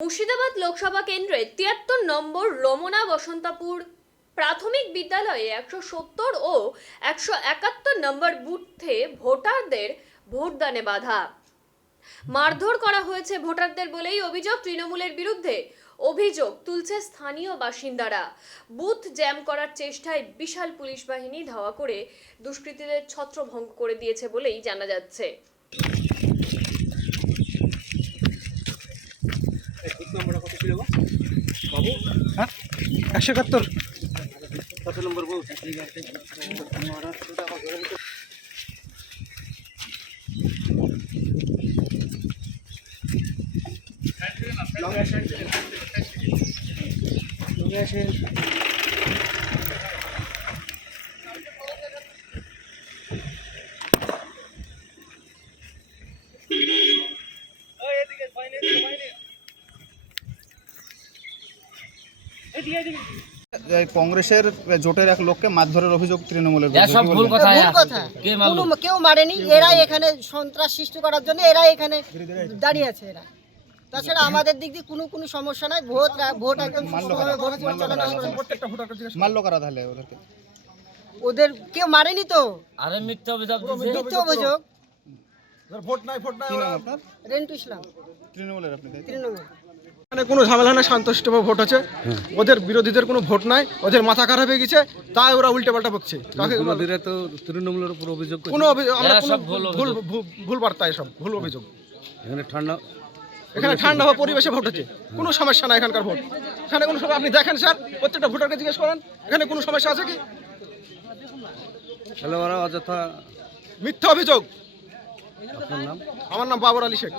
মুর্শিদাবাদ লোকসভা কেন্দ্রে ৭৩ নম্বর রমনা বসন্তপুর প্রাথমিক বিদ্যালয়ে ১৭০ ও ১৭১ নম্বর বুথে ভোটারদের ভোটদানে বাধা। মারধর করা হয়েছে ভোটারদের বলেই অভিযোগ তৃণমূলের বিরুদ্ধে। অভিযোগ তুলছে স্থানীয় বাসিন্দারা। বুথ জ্যাম করার চেষ্টায় বিশাল পুলিশ বাহিনী ধাওয়া করে দুষ্কৃতীদের ছত্রভঙ্গ করে দিয়েছে বলেই জানা যাচ্ছে। বাবু হ্যাঁ ১৭১ কত নম্বর বউ? কংগ্রেসের জোটের এক লোককে মারধরের অভিযোগ তৃণমূলের সব ভুল কথা। কে মারলো? কেউ মারেনি, এরাই এখানে সন্ত্রাস সৃষ্টি করার জন্য এরাই এখানে দাঁড়িয়ে আছে। এরা তাছাড়া আমাদের দিক দিয়ে কোনো সমস্যা নাই। ভোট একদম সুষ্ঠুভাবে ভোট পরিচালনা হচ্ছে। মারলো কারা তাহলে ওদেরকে? ওদের কেউ মারেনি তো, আরে মিথ্যা অভিযোগ দিছে। মিথ্যা অভিযোগ। কি নাম আপনার? রেন্টু ইসলাম, তৃণমূলের আপনি, তাই তো? তৃণমূল। মানে কোনো ঝামেলা নেই, শান্তশিষ্টভাবে ভোট আছে। ওদের বিরোধীদের কোনো ভোট নাই, ওদের মাথা খারাপ হয়ে গেছে, তাই ওরা উল্টে পাল্টা বকছে। বিরোধীরা তো তৃণমূলের উপর অভিযোগ করছে। কোনো আমরা এরা কোনো সব ভুল ভুল অভিযোগ। ভুল বার্তা, এসব ভুল অভিযোগ। এখানে ঠান্ডা হওয়া পরিবেশে ভোট হচ্ছে, কোনো সমস্যা নাই এখানকার ভোট। এখানে কোনো সময় আপনি দেখেন স্যার, প্রত্যেকটা ভোটারকে জিজ্ঞেস করেন এখানে কোনো সমস্যা আছে কি? তাহলে ওরা অযথা। মিথ্যা অভিযোগ। আপনার নাম? আমার নাম বাবর আলী শেখ।